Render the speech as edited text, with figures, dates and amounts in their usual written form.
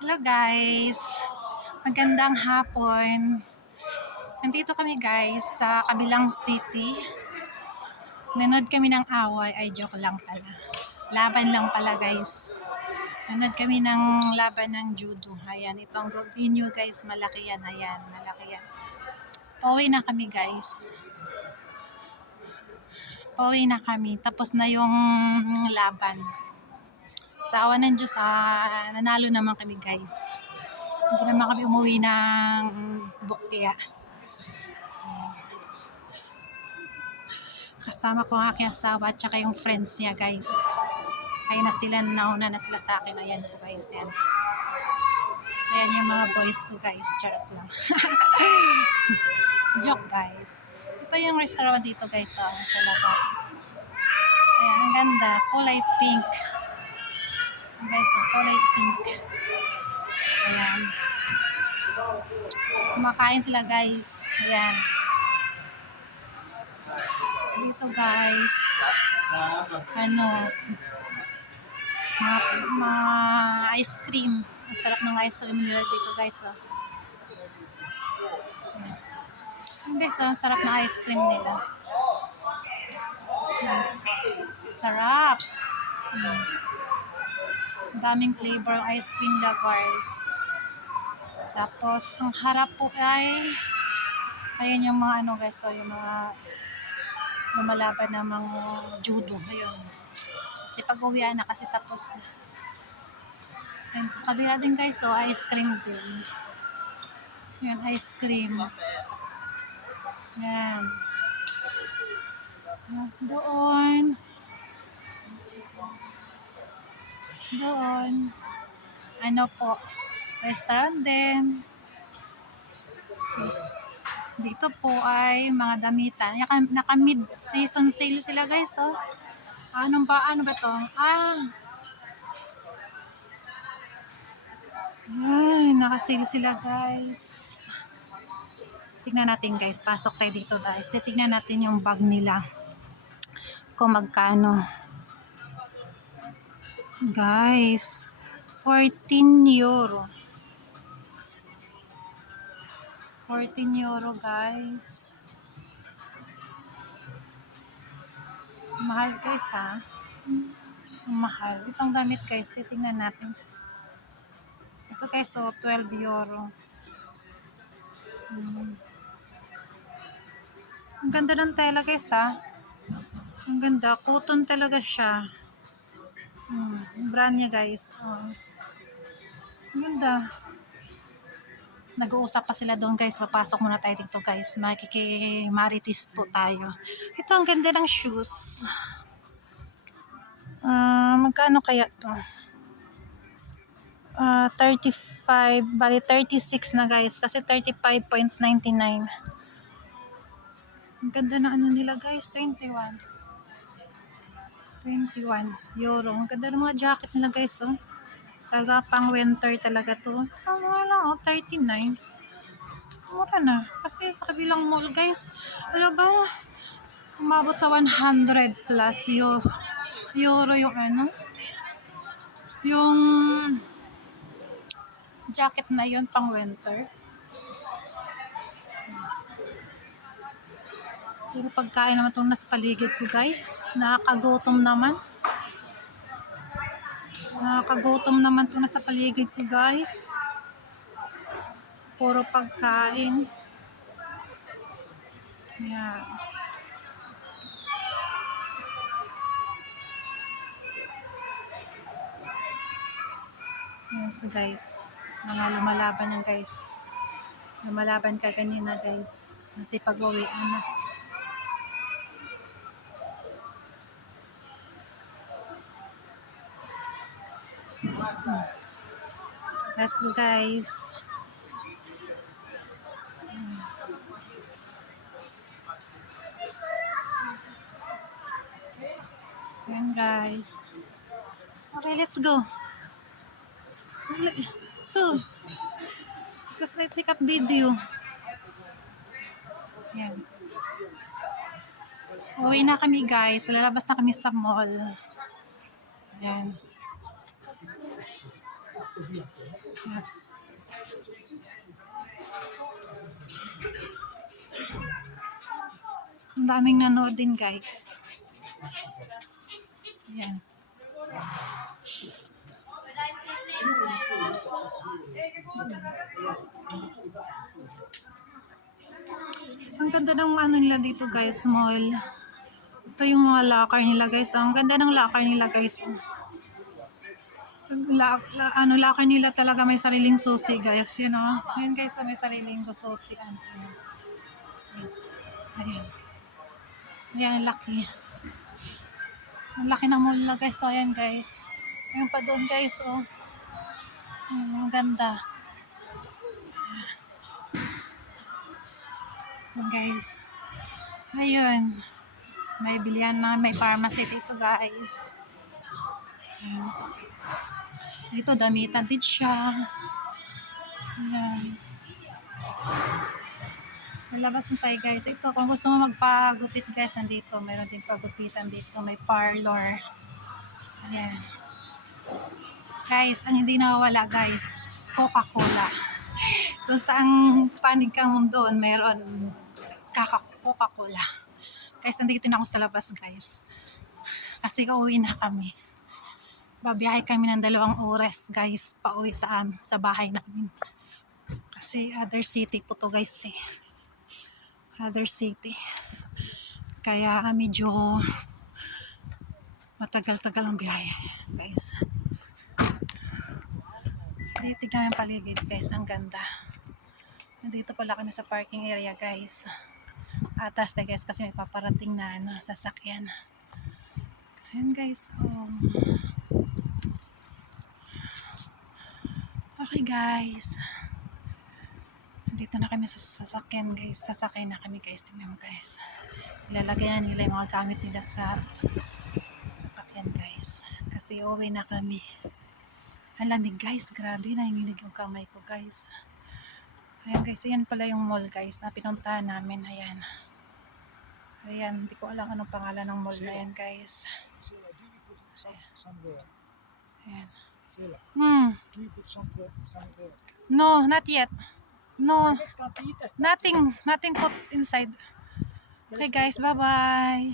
Hello guys! Magandang hapon. Nandito kami guys sa kabilang city. Nanood kami ng away. Ay, joke lang pala. Laban lang pala guys. Nanood kami ng laban ng judo. Ayan, itong venue guys. Malaki yan. Ayan, malaki yan. Pauwi na kami guys. Pauwi na kami. Tapos na yung laban. Sa awa ng Diyos, nanalo naman kami guys. Hindi naman kami umuwi ng bukya. Kasama ko ang aking asawa at saka yung friends niya guys. Ayun na sila, nauna na sila sa akin. Ayan po guys, yan. Ayan yung mga boys ko guys. Charot lang. Joke guys. Ito yung restaurant dito guys, sa labas. Ayan, ang ganda. Kulay pink. Guys, kulay pink. Ayan. Kumakain sila guys. Ayan. So dito guys, mga ice cream. Ang sarap ng ice cream nila dito guys. Ayan guys, ang sarap ng ice cream nila. Sarap. Daming flavor ang ice cream nila guys. Tapos, ang harap po ay ayun yung mga guys, yung mga lumalaban ng mga judo. Ayun. Kasi pag-uwian na kasi tapos na. And sa kabila din guys, ice cream din. Yan, ice cream. Yan. Doon. Ano po, restaurant din. Dito po ay mga damitan. Naka mid-season sale sila guys, Ano ba to? Ay, naka-sale sila guys. Tingnan natin guys, pasok tayo dito guys. Tingnan natin yung bag nila. Kung magkano. Guys, 14 euro. 14 euro guys. Mahal guys Mahal. Itong damit guys, titingnan natin. Ito guys, 12 euro. Ang ganda ng tela guys Ang ganda. Cotton talaga siya. Brand niya guys. Ang ganda. Nag-uusap pa sila doon guys. Papasok muna tayo dito guys. Makikimaritis po tayo. Ito ang ganda ng shoes. Magkano kaya to? 35, bali 36 na guys. Kasi 35.99. Ang ganda na nila guys. 21 euro. Ang ganda ng mga jacket nila guys Talaga pang winter talaga to. Mura lang 39. Mura na. Kasi sa kabilang mall guys, alam ba, umabot sa 100 plus euro yung jacket na yun pang winter. Pero pagkain naman itong nasa paligid ko guys. Nakakagutom naman itong nasa paligid ko guys. Puro pagkain. Yeah. Yes guys. Mga lumalaban yan guys. Lumalaban ka kanina guys. Kasi pag-uwi Let's go guys. Yan guys. Okay, let's go. So, because I take up video. Yan. Uwi na kami guys. Lalabas na kami sa mall. Yan. Yan. Ang daming nanood din guys. Yan. Ang ganda ng ano nila dito guys, mall. Ito yung mga locker nila guys. Ang ganda ng locker nila guys. Locker nila talaga may sariling susi guys. You know? Ayan guys, may sariling susi. Ayan. Ayan. Ayan, laki. Ang laki ng mall nila guys. So ayan guys. Ayan pa doon guys. Oh. Ang ganda. Ayan guys. Ayun. May bilihan na, may pharmacy dito guys. Ayan. Dito damitan din siya. Ayan. Lalabas na tayo guys. Ito kung gusto mo magpagupit guys, nandito. Mayroon din pagupitan dito. May parlor. Ayan. Guys, ang hindi nawawala guys, Coca-Cola. Kung saang panig ka mo doon, mayroon Coca-Cola. Guys, nandito na ako sa labas guys. Kasi uuwi na kami. Babiyahe kami ng 2 oras guys, pauwi sa bahay namin. Kasi other city po to guys eh. Other city. Kaya medyo matagal-tagal ang biyahe guys. Tignan yung paligid guys, ang ganda. Nandito pala kami sa parking area guys. Atas na guys kasi may paparating na sasakyan. Ayan guys. Oh. Okay guys. Nandito na kami sa sasakyan guys. Sasakay na kami guys. Tingnan mo guys. Ilalagay na nila yung mga gamit nila sa sasakyan guys. Kasi uuwi na kami. Ang lamig guys. Grabe, nanginginig yung kamay ko guys. Ayan guys. Ayan pala yung mall guys na pinuntahan namin. Ayan. Ayan. Hindi ko alam anong pangalan ng mall na yan guys. Ayan. Do you put somewhere? No, not yet. No, nothing put inside. Okay guys, bye-bye.